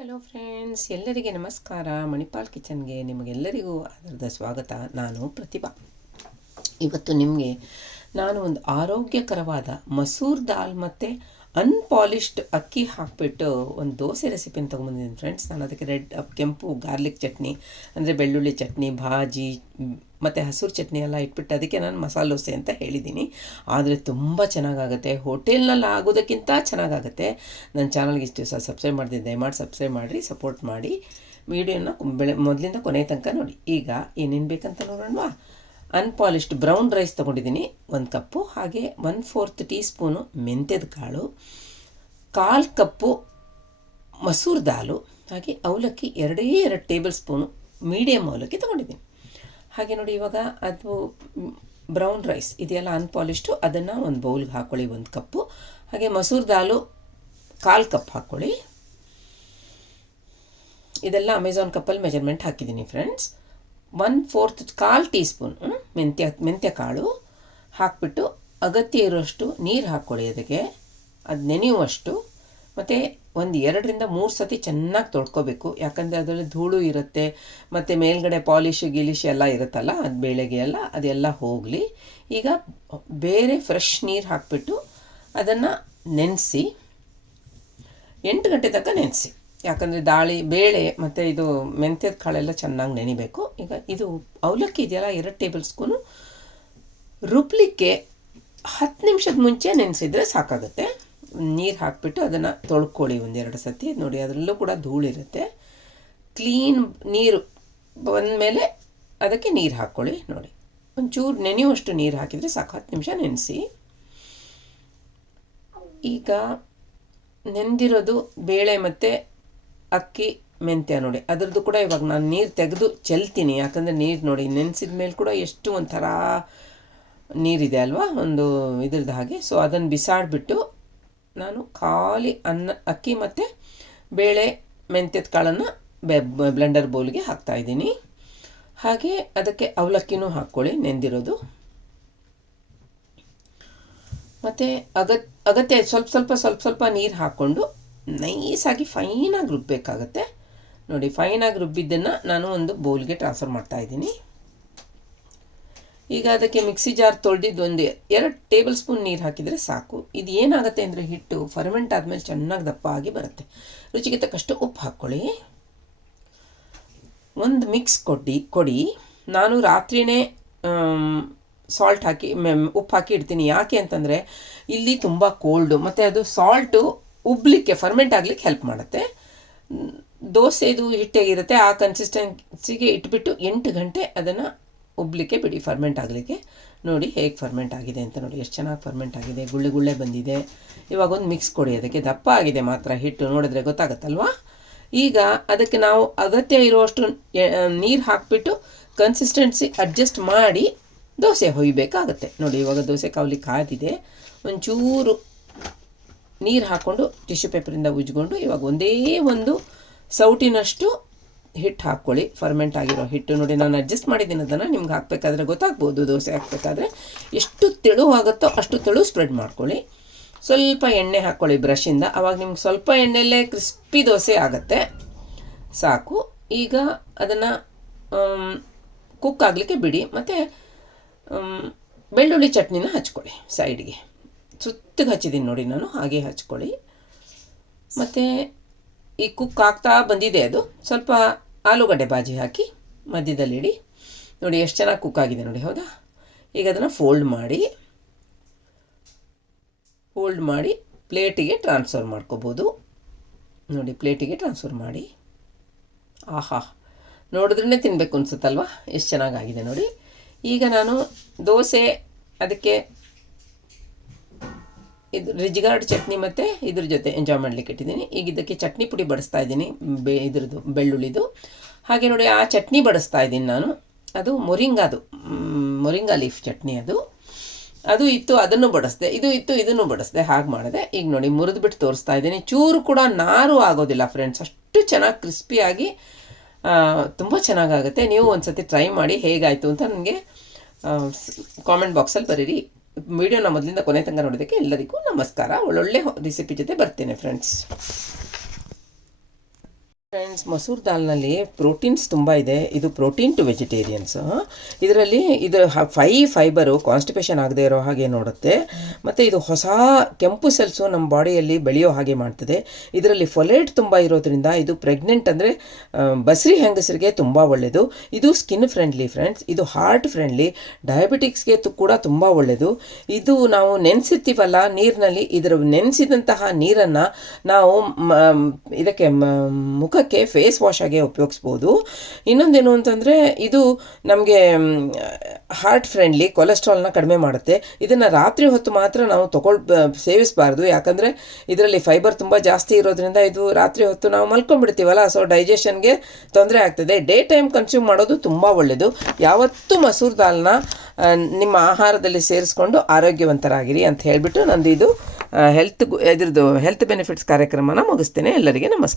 Hello friends ಎಲ್ಲರಿಗೆ ನಮಸ್ಕಾರ. ಮಣಿಪಾಲ್ ಕಿಚನ್ಗೆ ನಿಮಗೆಲ್ಲರಿಗೂ ಅದರದ ಸ್ವಾಗತ. ನಾನು ಪ್ರತಿಭಾ. ಇವತ್ತು ನಿಮಗೆ ನಾನು ಒಂದು ಆರೋಗ್ಯಕರವಾದ ಮಸೂರ್ ದಾಲ್ ಮತ್ತು ಅನ್ಪಾಲಿಶ್ಡ್ ಅಕ್ಕಿ ಹಾಕಿಬಿಟ್ಟು ಒಂದು ದೋಸೆ ರೆಸಿಪಿನ ತೊಗೊಂಬಂದಿದ್ದೀನಿ ಫ್ರೆಂಡ್ಸ್ ನಾನು ಅದಕ್ಕೆ ರೆಡ್ ಕೆಂಪು ಗಾರ್ಲಿಕ್ ಚಟ್ನಿ, ಅಂದರೆ ಬೆಳ್ಳುಳ್ಳಿ ಚಟ್ನಿ, ಭಾಜಿ ಮತ್ತು ಹಸಿರು ಚಟ್ನಿ ಎಲ್ಲ ಇಟ್ಬಿಟ್ಟು ಅದಕ್ಕೆ ನಾನು ಮಸಾಲೆ ದೋಸೆ ಅಂತ ಹೇಳಿದ್ದೀನಿ. ಆದರೆ ತುಂಬ ಚೆನ್ನಾಗಾಗುತ್ತೆ. ಹೋಟೆಲ್ನಲ್ಲಿ ಆಗೋದಕ್ಕಿಂತ ಚೆನ್ನಾಗಾಗುತ್ತೆ. ನನ್ನ ಚಾನಲ್ಗೆ ಇಷ್ಟು ದಿವಸ ಸಬ್ಸ್ಕ್ರೈಬ್ ಮಾಡಿದೆ, ದಯಮಾಡಿ ಸಬ್ಸ್ಕ್ರೈಬ್ ಮಾಡಿರಿ ಸಪೋರ್ಟ್ ಮಾಡಿ. ವೀಡಿಯೋನ ಬೆಳೆ ಮೊದಲಿಂದ ಕೊನೆ ತನಕ ನೋಡಿ. ಈಗ ಏನೇನು ಬೇಕಂತ ನೋಡೋಣವಾ? ಅನ್ಪಾಲಿಶ್ಡ್ ಬ್ರೌನ್ ರೈಸ್ ತೊಗೊಂಡಿದ್ದೀನಿ. ಒಂದು ಕಪ್ಪು, ಹಾಗೆ ಒನ್ ಫೋರ್ತ್ ಟೀ ಸ್ಪೂನು ಮೆಂತ್ಯದ ಕಾಳು, ಕಾಲು ಕಪ್ಪು ಮಸೂರ್ ದಾಲು, ಹಾಗೆ ಅವಲಕ್ಕಿ ಎರಡೇ ಎರಡು ಟೇಬಲ್ ಸ್ಪೂನು ಮೀಡಿಯಮ್ ಅವಲಕ್ಕಿ ತೊಗೊಂಡಿದ್ದೀನಿ. ಹಾಗೆ ನೋಡಿ ಇವಾಗ ಅದು ಬ್ರೌನ್ ರೈಸ್ ಇದೆಯಲ್ಲ ಅನ್ಪಾಲಿಶ್ಡು ಅದನ್ನು ಒಂದು ಬೌಲ್ಗೆ ಹಾಕ್ಕೊಳ್ಳಿ ಒಂದು ಕಪ್ಪು. ಹಾಗೆ ಮಸೂರ್ ದಾಲು ಕಾಲು ಕಪ್ ಹಾಕ್ಕೊಳ್ಳಿ ಇದೆಲ್ಲ ಅಮೆಝಾನ್ ಕಪ್ಪಲ್ಲಿ ಮೆಜರ್ಮೆಂಟ್ ಹಾಕಿದ್ದೀನಿ ಫ್ರೆಂಡ್ಸ್ ಒನ್ ಫೋರ್ತ್ ಕಾಲು ಟೀ ಸ್ಪೂನ್ ಮೆಂತ್ಯ ಮೆಂತ್ಯ ಕಾಳು ಹಾಕಿಬಿಟ್ಟು ಅಗತ್ಯ ಇರೋಷ್ಟು ನೀರು ಹಾಕ್ಕೊಳ್ಳಿ ಅದಕ್ಕೆ. ಅದು ನೆನೆಯುವಷ್ಟು ಮತ್ತು ಒಂದು ಎರಡರಿಂದ ಮೂರು ಸತಿ ಚೆನ್ನಾಗಿ ತೊಳ್ಕೊಬೇಕು. ಯಾಕಂದರೆ ಅದರಲ್ಲಿ ಧೂಳು ಇರುತ್ತೆ, ಮತ್ತು ಮೇಲ್ಗಡೆ ಪಾಲಿಶ್, ಗಿಲಿಶ್ ಎಲ್ಲ ಇರುತ್ತಲ್ಲ, ಅದು ಬೇಳೆಗೆ ಎಲ್ಲ ಅದೆಲ್ಲ ಹೋಗಲಿ. ಈಗ ಬೇರೆ ಫ್ರೆಶ್ ನೀರು ಹಾಕಿಬಿಟ್ಟು ಅದನ್ನು ನೆನೆಸಿ, ಎಂಟು ಗಂಟೆ ತನಕ ನೆನೆಸಿ. ಯಾಕಂದರೆ ದಾಳಿ, ಬೇಳೆ ಮತ್ತು ಇದು ಮೆಂತ್ಯದ ಕಾಳೆಲ್ಲ ಚೆನ್ನಾಗಿ ನೆನಿಬೇಕು. ಈಗ ಇದು ಅವಲಕ್ಕಿ ಇದೆಯಲ್ಲ, ಎರಡು ಟೇಬಲ್ ಸ್ಪೂನು ರುಬ್ಲಿಕ್ಕೆ ಹತ್ತು ನಿಮಿಷದ ಮುಂಚೆ ನೆನೆಸಿದ್ರೆ ಸಾಕಾಗುತ್ತೆ. ನೀರು ಹಾಕಿಬಿಟ್ಟು ಅದನ್ನು ತೊಳ್ಕೊಳ್ಳಿ ಒಂದೆರಡು ಸತಿ. ನೋಡಿ, ಅದರಲ್ಲೂ ಕೂಡ ಧೂಳಿರುತ್ತೆ ಕ್ಲೀನ್ ನೀರು ಬಂದಮೇಲೆ ಅದಕ್ಕೆ ನೀರು ಹಾಕ್ಕೊಳ್ಳಿ ನೋಡಿ, ಒಂಚೂರು ನೆನೆಯುವಷ್ಟು ನೀರು ಹಾಕಿದರೆ ಸಾಕು. ಹತ್ತು ನಿಮಿಷ ನೆನೆಸಿ. ಈಗ ನೆಂದಿರೋದು ಬೇಳೆ ಮತ್ತು ಅಕ್ಕಿ ಮೆಂತ್ಯ ನೋಡಿ. ಅದರದ್ದು ಕೂಡ ಇವಾಗ ನಾನು ನೀರು ತೆಗೆದು ಚೆಲ್ತೀನಿ. ಯಾಕಂದರೆ ನೀರು ನೋಡಿ, ನೆನೆಸಿದ ಮೇಲೆ ಕೂಡ ಎಷ್ಟು ಒಂಥರ ನೀರಿದೆ ಅಲ್ವಾ? ಒಂದು ಇದ್ರದ್ದು ಹಾಗೆ. ಸೊ ಅದನ್ನು ಬಿಸಾಡಿಬಿಟ್ಟು ನಾನು ಖಾಲಿ ಅನ್ನ, ಅಕ್ಕಿ ಮತ್ತು ಬೇಳೆ ಮೆಂತ್ಯದ ಕಾಳನ್ನು ಬ್ಲೆಂಡರ್ ಬೌಲ್ಗೆ ಹಾಕ್ತಾಯಿದ್ದೀನಿ ಹಾಗೆ ಅದಕ್ಕೆ ಅವಲಕ್ಕಿನೂ ಹಾಕ್ಕೊಳ್ಳಿ, ನೆಂದಿರೋದು. ಮತ್ತು ಅಗತ್, ಅಗತ್ಯ, ಸ್ವಲ್ಪ ಸ್ವಲ್ಪ ಸ್ವಲ್ಪ ಸ್ವಲ್ಪ ನೀರು ಹಾಕ್ಕೊಂಡು ನೈಸಾಗಿ ಫೈನಾಗಿ ರುಬ್ಬಬೇಕಾಗತ್ತೆ ನೋಡಿ ಫೈನಾಗಿ ರುಬ್ಬಿದ್ದನ್ನು ನಾನು ಒಂದು ಬೌಲ್ಗೆ ಟ್ರಾನ್ಸ್ಫರ್ ಮಾಡ್ತಾಯಿದ್ದೀನಿ ಈಗ ಅದಕ್ಕೆ ಮಿಕ್ಸಿ ಜಾರ್ ತೊಳೆದಿದ್ದು ಒಂದು ಎರಡು ಟೇಬಲ್ ಸ್ಪೂನ್ ನೀರು ಹಾಕಿದರೆ ಸಾಕು. ಇದು ಏನಾಗುತ್ತೆ ಅಂದರೆ ಹಿಟ್ಟು ಫರ್ಮೆಂಟ್ ಆದಮೇಲೆ ಚೆನ್ನಾಗಿ ದಪ್ಪ ಆಗಿ ಬರುತ್ತೆ. ರುಚಿಗೆ ತಕ್ಕಷ್ಟು ಉಪ್ಪು ಹಾಕ್ಕೊಳ್ಳಿ. ಒಂದು ಮಿಕ್ಸ್ ಕೊಡಿ ಕೊಡಿ. ನಾನು ರಾತ್ರಿನೇ ಸಾಲ್ಟ್ ಹಾಕಿ ಉಪ್ಪು ಹಾಕಿ ಇಡ್ತೀನಿ. ಯಾಕೆ ಅಂತಂದರೆ ಇಲ್ಲಿ ತುಂಬ ಕೋಲ್ಡು ಮತ್ತು ಅದು ಸಾಲ್ಟು ಉಬ್ಬಲಿಕ್ಕೆ ಫರ್ಮೆಂಟ್ ಆಗಲಿಕ್ಕೆ ಹೆಲ್ಪ್ ಮಾಡುತ್ತೆ. ದೋಸೆದು ಹಿಟ್ಟಾಗಿರುತ್ತೆ ಆ ಕನ್ಸಿಸ್ಟೆನ್ಸಿಗೆ ಇಟ್ಬಿಟ್ಟು ಎಂಟು ಗಂಟೆ ಅದನ್ನು ಉಬ್ಬಲಿಕ್ಕೆ ಬಿಡಿ ಫರ್ಮೆಂಟ್ ಆಗಲಿಕ್ಕೆ. ನೋಡಿ ಹೇಗೆ ಫರ್ಮೆಂಟ್ ಆಗಿದೆ ಅಂತ ನೋಡಿ, ಎಷ್ಟು ಚೆನ್ನಾಗಿ ಫರ್ಮೆಂಟ್ ಆಗಿದೆ, ಗುಳ್ಳೆ ಗುಳ್ಳೆ ಬಂದಿದೆ. ಇವಾಗ ಒಂದು ಮಿಕ್ಸ್ ಕೊಡಿ, ಅದಕ್ಕೆ ದಪ್ಪ ಆಗಿದೆ ಮಾತ್ರ ಹಿಟ್ಟು, ನೋಡಿದ್ರೆ ಗೊತ್ತಾಗುತ್ತಲ್ವಾ? ಈಗ ಅದಕ್ಕೆ ನಾವು ಅಗತ್ಯ ಇರುವಷ್ಟು ನೀರು ಹಾಕಿಬಿಟ್ಟು ಕನ್ಸಿಸ್ಟೆನ್ಸಿ ಅಡ್ಜಸ್ಟ್ ಮಾಡಿ ದೋಸೆ ಹೊಯ್ಬೇಕಾಗತ್ತೆ. ನೋಡಿ ಇವಾಗ ದೋಸೆ ಕಾವಲಿ ಕಾದಿದೆ. ಒಂಚೂರು ನೀರು ಹಾಕ್ಕೊಂಡು ಟಿಶ್ಯೂ ಪೇಪರಿಂದ ಉಜ್ಕೊಂಡು ಇವಾಗ ಒಂದೇ ಒಂದು ಸೌಟಿನಷ್ಟು ಹಿಟ್ಟು ಹಾಕ್ಕೊಳ್ಳಿ ಫರ್ಮೆಂಟ್ ಆಗಿರೋ ಹಿಟ್ಟು ನೋಡಿ ನಾನು ಅಡ್ಜಸ್ಟ್ ಮಾಡಿದ್ದೀನಿ ಅದನ್ನು. ನಿಮ್ಗೆ ಹಾಕಬೇಕಾದ್ರೆ ಗೊತ್ತಾಗ್ಬೋದು, ದೋಸೆ ಹಾಕಬೇಕಾದ್ರೆ. ಎಷ್ಟು ತೆಳುವಾಗುತ್ತೋ ಅಷ್ಟು ತೆಳು ಸ್ಪ್ರೆಡ್ ಮಾಡ್ಕೊಳ್ಳಿ. ಸ್ವಲ್ಪ ಎಣ್ಣೆ ಹಾಕ್ಕೊಳ್ಳಿ ಬ್ರಷಿಂದ ಆವಾಗ ನಿಮ್ಗೆ ಸ್ವಲ್ಪ ಎಣ್ಣೆಯಲ್ಲೇ ಕ್ರಿಸ್ಪಿ ದೋಸೆ ಆಗುತ್ತೆ. ಸಾಕು. ಈಗ ಅದನ್ನು ಕುಕ್ ಆಗಲಿಕ್ಕೆ ಬಿಡಿ. ಮತ್ತು ಬೆಳ್ಳುಳ್ಳಿ ಚಟ್ನಿನ ಹಚ್ಕೊಳ್ಳಿ ಸೈಡ್ಗೆ ಸುತ್ತಿಗೆ ಹಚ್ಚಿದ್ದೀನಿ ನೋಡಿ ನಾನು, ಹಾಗೆ ಹಚ್ಕೊಳ್ಳಿ. ಮತ್ತು, ಈ ಕುಕ್ ಆಗ್ತಾ ಬಂದಿದೆ ಅದು. ಸ್ವಲ್ಪ ಆಲೂಗಡ್ಡೆ ಬಾಜಿ ಹಾಕಿ ಮಧ್ಯದಲ್ಲಿಡಿ ನೋಡಿ, ಎಷ್ಟು ಚೆನ್ನಾಗಿ ಕುಕ್ ಆಗಿದೆ ನೋಡಿ, ಹೌದಾ? ಈಗ ಅದನ್ನು ಫೋಲ್ಡ್ ಮಾಡಿ ಫೋಲ್ಡ್ ಮಾಡಿ ಪ್ಲೇಟಿಗೆ ಟ್ರಾನ್ಸ್ಫರ್ ಮಾಡ್ಕೋಬೋದು. ನೋಡಿ, ಪ್ಲೇಟಿಗೆ ಟ್ರಾನ್ಸ್ಫರ್ ಮಾಡಿ. ಆಹಾ ನೋಡಿದ್ರೇ ತಿನ್ನಬೇಕು ಅನಿಸುತ್ತಲ್ವ? ಎಷ್ಟು ಚೆನ್ನಾಗಾಗಿದೆ ನೋಡಿ. ಈಗ ನಾನು ದೋಸೆ, ಅದಕ್ಕೆ ಇದು ರಿಜ್ಗಾರ್ಡ್ ಚಟ್ನಿ ಮತ್ತು ಇದ್ರ ಜೊತೆ ಎಂಜಾಯ್ ಮಾಡಲಿಕ್ಕೆ ಇಟ್ಟಿದ್ದೀನಿ. ಈಗ ಇದಕ್ಕೆ ಚಟ್ನಿ ಪುಡಿ ಬಡಿಸ್ತಾ ಇದ್ದೀನಿ, ಬೆ, ಇದ್ರದ್ದು ಬೆಳ್ಳುಳ್ಳಿದು. ಹಾಗೆ ನೋಡಿ, ಆ ಚಟ್ನಿ ಬಡಿಸ್ತಾ ಇದ್ದೀನಿ ನಾನು. ಅದು ಮೊರಿಂಗಾದು ಮೊರಿಂಗಾ ಲೀಫ್ ಚಟ್ನಿ ಅದು. ಅದು ಇತ್ತು, ಅದನ್ನು ಬಡಿಸ್ದೆ. ಇದು ಇತ್ತು, ಇದನ್ನು ಬಡಿಸ್ದೆ, ಹಾಗೆ ಮಾಡಿದೆ. ಈಗ ನೋಡಿ ಮುರಿದ್ಬಿಟ್ಟು ತೋರಿಸ್ತಾ ಇದ್ದೀನಿ. ಚೂರು ಕೂಡ ನಾರು ಆಗೋದಿಲ್ಲ ಫ್ರೆಂಡ್ಸ್. ಅಷ್ಟು ಚೆನ್ನಾಗಿ ಕ್ರಿಸ್ಪಿಯಾಗಿ ತುಂಬ ಚೆನ್ನಾಗಾಗುತ್ತೆ. ನೀವು ಒಂದು ಸತಿ ಟ್ರೈ ಮಾಡಿ ಹೇಗಾಯಿತು ಅಂತ ನನಗೆ ಕಾಮೆಂಟ್ ಬಾಕ್ಸಲ್ಲಿ ಬರೀರಿ. ವಿಡಿಯೋನ ಮೊದಲಿಂದ ಕೊನೆ ತನಕ ನೋಡೋದಕ್ಕೆ ಎಲ್ಲರಿಗೂ ನಮಸ್ಕಾರ. ಒಳ್ಳೊಳ್ಳೆ ರೆಸಿಪಿ ಜೊತೆ ಬರ್ತೇನೆ ಫ್ರೆಂಡ್ಸ್ ಫ್ರೆಂಡ್ಸ್ ಮಸೂರ್ ದಾಲ್ನಲ್ಲಿ ಪ್ರೋಟೀನ್ಸ್ ತುಂಬ ಇದೆ. ಇದು ಪ್ರೋಟೀನ್ ಟು ವೆಜಿಟೇರಿಯನ್ಸ್ ಇದರಲ್ಲಿ ಇದು ಫೈ ಫೈಬರು ಕಾನ್ಸ್ಟಿಪೇಷನ್ ಆಗದೆ ಇರೋ ಹಾಗೆ ನೋಡುತ್ತೆ. ಮತ್ತು ಇದು ಹೊಸ ಕೆಂಪು ಸೆಲ್ಸು ನಮ್ಮ ಬಾಡಿಯಲ್ಲಿ ಬೆಳೆಯೋ ಹಾಗೆ ಮಾಡ್ತದೆ. ಇದರಲ್ಲಿ ಫೊಲೇಟ್ ತುಂಬ ಇರೋದ್ರಿಂದ ಇದು ಪ್ರೆಗ್ನೆಂಟ್ ಅಂದರೆ ಬಸ್ರಿ ಹೆಂಗಸರಿಗೆ ತುಂಬ ಒಳ್ಳೆಯದು ಇದು ಸ್ಕಿನ್ ಫ್ರೆಂಡ್ಲಿ ಫ್ರೆಂಡ್ಸ್ ಇದು ಹಾರ್ಟ್ ಫ್ರೆಂಡ್ಲಿ ಡಯಾಬಿಟಿಕ್ಸ್ಗೆ ಕೂಡ ತುಂಬ ಒಳ್ಳೆಯದು ಇದು ನಾವು ನೆನೆಸಿರ್ತೀವಲ್ಲ ನೀರಿನಲ್ಲಿ. ಇದರ ನೆನೆಸಿದಂತಹ ನೀರನ್ನು ನಾವು ಇದಕ್ಕೆ ಮ- ಮುಖಕ್ಕೆ ಫೇಸ್ ವಾಶ್ ಆಗಿ ಉಪಯೋಗಿಸ್ಬೋದು. ಇನ್ನೊಂದೇನು ಅಂತಂದರೆ, ಇದು ನಮಗೆ ಹಾರ್ಟ್ ಫ್ರೆಂಡ್ಲಿ ಕೊಲೆಸ್ಟ್ರಾಲ್ನ ಕಡಿಮೆ ಮಾಡುತ್ತೆ. ಇದನ್ನು ರಾತ್ರಿ ಹೊತ್ತು ಮಾತ್ರ ನಾವು ತೊಗೊಳ್ ಸೇವಿಸಬಾರ್ದು. ಯಾಕಂದರೆ, ಇದರಲ್ಲಿ ಫೈಬರ್ ತುಂಬ ಜಾಸ್ತಿ ಇರೋದ್ರಿಂದ ಇದು ರಾತ್ರಿ ಹೊತ್ತು ನಾವು ಮಲ್ಕೊಂಡ್ಬಿಡ್ತೀವಲ್ಲ ಸೊ ಡೈಜೆಷನ್ಗೆ ತೊಂದರೆ ಆಗ್ತದೆ. ಡೇ ಟೈಮ್ ಕನ್ಸ್ಯೂಮ್ ಮಾಡೋದು ತುಂಬ ಒಳ್ಳೆಯದು ಯಾವತ್ತೂ ಮಸೂರ್ ದಾಲ್ನ ನಿಮ್ಮ ಆಹಾರದಲ್ಲಿ ಸೇರಿಸ್ಕೊಂಡು ಆರೋಗ್ಯವಂತರಾಗಿರಿ ಅಂತ ಹೇಳಿಬಿಟ್ಟು ನಂದು ಇದು ಹೆಲ್ತ್ ಇದ್ರದ್ದು ಹೆಲ್ತ್ ಬೆನಿಫಿಟ್ಸ್ ಕಾರ್ಯಕ್ರಮನ ಮುಗಿಸ್ತೇನೆ. ಎಲ್ಲರಿಗೆ ನಮಸ್ಕಾರ.